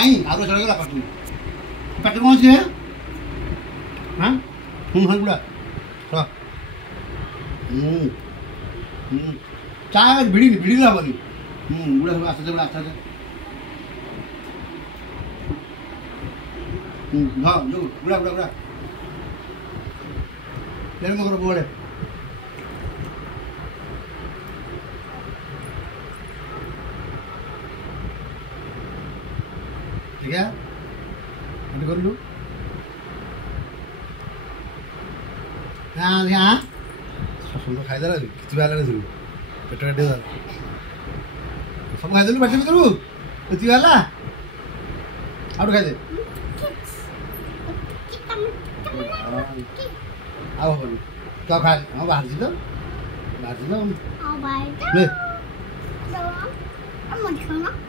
କାଇଁ ଆଉ ଚଳିଗଲା ପାଟି ପାଟି କ'ଣ ଅଛି ହଁ ହଁ ଗୁଡ଼ା ଚା ଭିଡ଼ିଲେ ହେବନି ଗୁଡ଼ା ସବୁ ଆସ୍ତେ ଗୁଡ଼ା ଆସ୍ତେ ହଁ ଯୋଉ ଗୁଡ଼ା ଗୁଡ଼ା ଗୁଡ଼ା ମଙ୍କର ବୋଡ଼େ ठीक है अरे कर लो हाँ हाँ सुंदर खाई देला किसी वाला नहीं सुन पेट काट दे सब खाई देलु बाटी करू किसी वाला आउट खाई दे आओ बोल क्या खा हां बाहर जी तो आओ बाहर ले अब मत खाना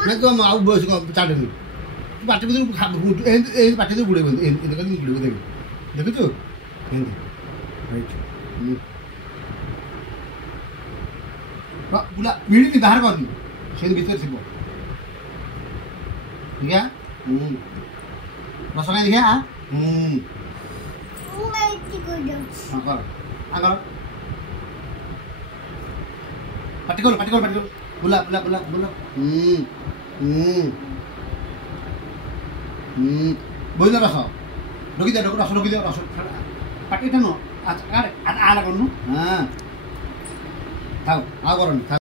मैं तो आउ बस चाटे पाटी पाटी बुड़े बुड़े देखु तो बुला भिड़ी बाहर कर से भीतर थी ठीक है रस देखिए पाटी करो बुला बुला बुला बुला बोल रस रोकी दे रस रोकी दे रस पाटी ठानो आला करूँ हाँ थाओ आ करो